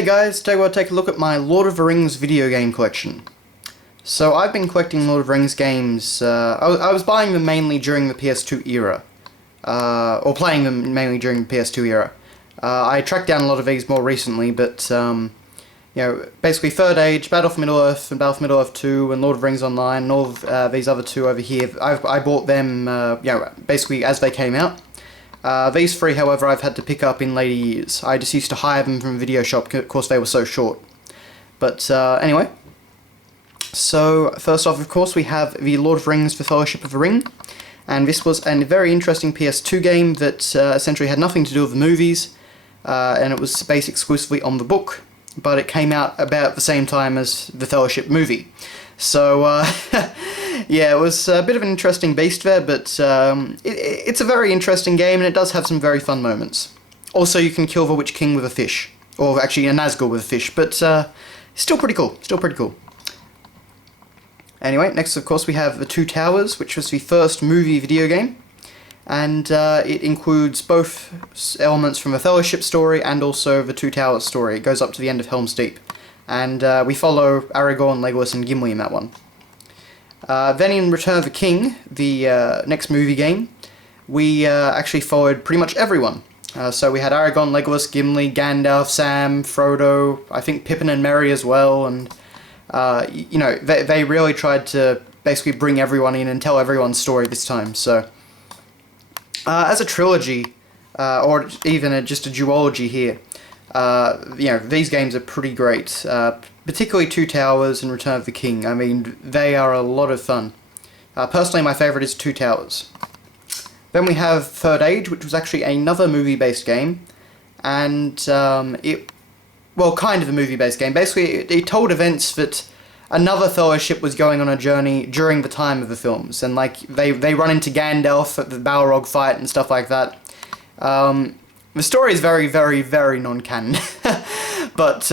Hey guys, today we'll take a look at my Lord of the Rings video game collection. So I've been collecting Lord of the Rings games, I was buying them mainly during the PS2 era, or playing them mainly during the PS2 era. I tracked down a lot of these more recently, but you know, basically Third Age, Battle for Middle-earth, and Battle for Middle-earth 2, and Lord of the Rings Online, and all of these other two over here, I bought them, you know, basically as they came out. These three, however, I've had to pick up in later years. I just used to hire them from a video shop, of course they were so short. But anyway, so first off, of course, we have the Lord of the Rings: The Fellowship of the Ring, and this was a very interesting PS2 game that essentially had nothing to do with the movies, and it was based exclusively on the book, but it came out about the same time as the Fellowship movie. So, yeah, it was a bit of an interesting beast there, but it's a very interesting game, and it does have some very fun moments. Also, you can kill the Witch King with a fish, or actually a Nazgul with a fish, but still pretty cool, Anyway, next of course we have The Two Towers, which was the first movie video game, and it includes both elements from the Fellowship story and also the Two Towers story. It goes up to the end of Helm's Deep. And we follow Aragorn, Legolas, and Gimli in that one. Then in Return of the King, the next movie game, we actually followed pretty much everyone. So we had Aragorn, Legolas, Gimli, Gandalf, Sam, Frodo, I think Pippin and Merry as well, and you know, they really tried to basically bring everyone in and tell everyone's story this time. So as a trilogy, or even just a duology here, you know, these games are pretty great, particularly Two Towers and Return of the King. I mean, they are a lot of fun. Personally, my favourite is Two Towers. Then we have Third Age, which was actually another movie-based game, and well, kind of a movie-based game. Basically, it told events that another fellowship was going on a journey during the time of the films, and like they run into Gandalf at the Balrog fight and stuff like that. The story is very, very, very non-canon, but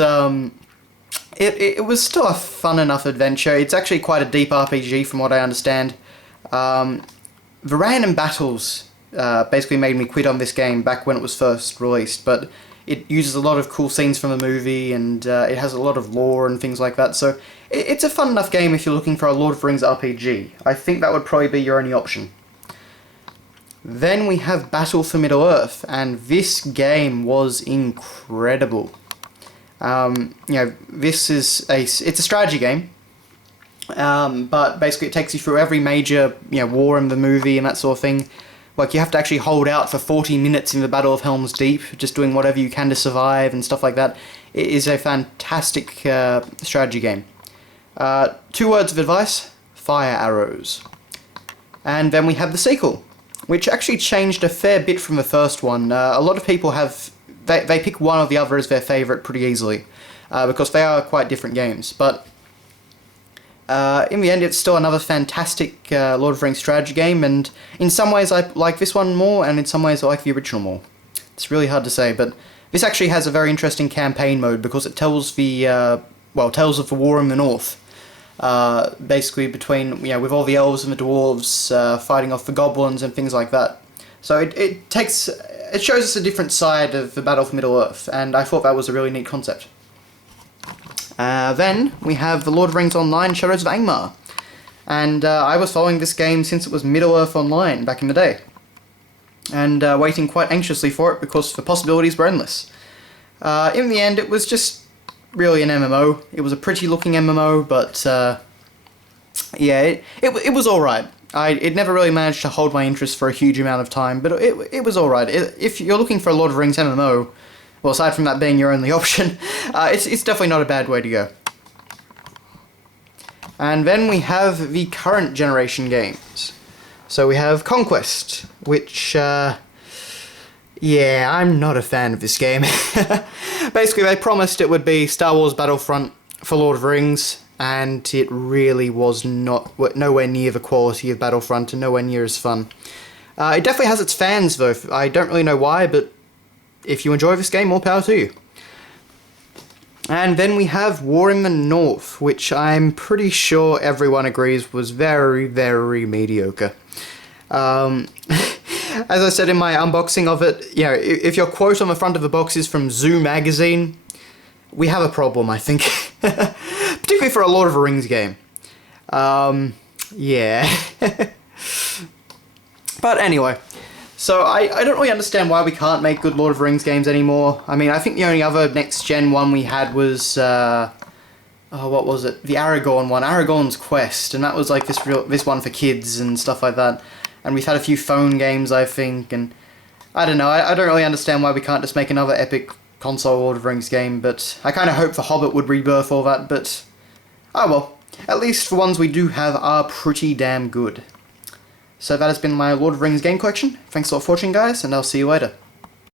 it was still a fun enough adventure. It's actually quite a deep RPG from what I understand. The random battles basically made me quit on this game back when it was first released, but it uses a lot of cool scenes from the movie, and it has a lot of lore and things like that, so it's a fun enough game if you're looking for a Lord of the Rings RPG. I think that would probably be your only option. Then we have Battle for Middle-earth, and this game was incredible. You know, this is it's a strategy game, but basically it takes you through every major, you know, war in the movie and that sort of thing. Like, you have to actually hold out for 40 minutes in the Battle of Helm's Deep, just doing whatever you can to survive and stuff like that. It is a fantastic strategy game. 2 words of advice: fire arrows. And then we have the sequel, which actually changed a fair bit from the first one. A lot of people they pick one or the other as their favourite pretty easily, because they are quite different games. But in the end, it's still another fantastic Lord of the Rings strategy game, and in some ways I like this one more, and in some ways I like the original more. It's really hard to say, but this actually has a very interesting campaign mode, because it tells the, well, tales of the war in the north. Basically between, you know, with all the elves and the dwarves fighting off the goblins and things like that. So it shows us a different side of the Battle for Middle-earth, and I thought that was a really neat concept. Then we have the Lord of the Rings Online: Shadows of Angmar, and I was following this game since it was Middle-earth Online back in the day, and waiting quite anxiously for it because the possibilities were endless. In the end, it was just really an MMO. It was a pretty looking MMO, but yeah, it was alright. It never really managed to hold my interest for a huge amount of time, but it was alright. If you're looking for a Lord of the Rings MMO, well, aside from that being your only option, it's definitely not a bad way to go. And then we have the current generation games. So we have Conquest, which, yeah, I'm not a fan of this game. Basically, they promised it would be Star Wars Battlefront for Lord of the Rings, and it really was nowhere near the quality of Battlefront, and nowhere near as fun. It definitely has its fans, though. I don't really know why, but if you enjoy this game, more power to you. And then we have War in the North, which I'm pretty sure everyone agrees was very, very mediocre. As I said in my unboxing of it, you know, if your quote on the front of the box is from Zoo magazine, we have a problem, I think. Particularly for a Lord of the Rings game. Yeah. But anyway, so I don't really understand why we can't make good Lord of the Rings games anymore. I mean, I think the only other next-gen one we had was, what was it? The Aragorn one, Aragorn's Quest, and that was like this one for kids and stuff like that. And we've had a few phone games, I think, and I don't know, I don't really understand why we can't just make another epic console Lord of the Rings game, but I kind of hope The Hobbit would rebirth all that, but oh well. At least the ones we do have are pretty damn good. So that has been my Lord of the Rings game collection. Thanks a lot for watching, guys, and I'll see you later.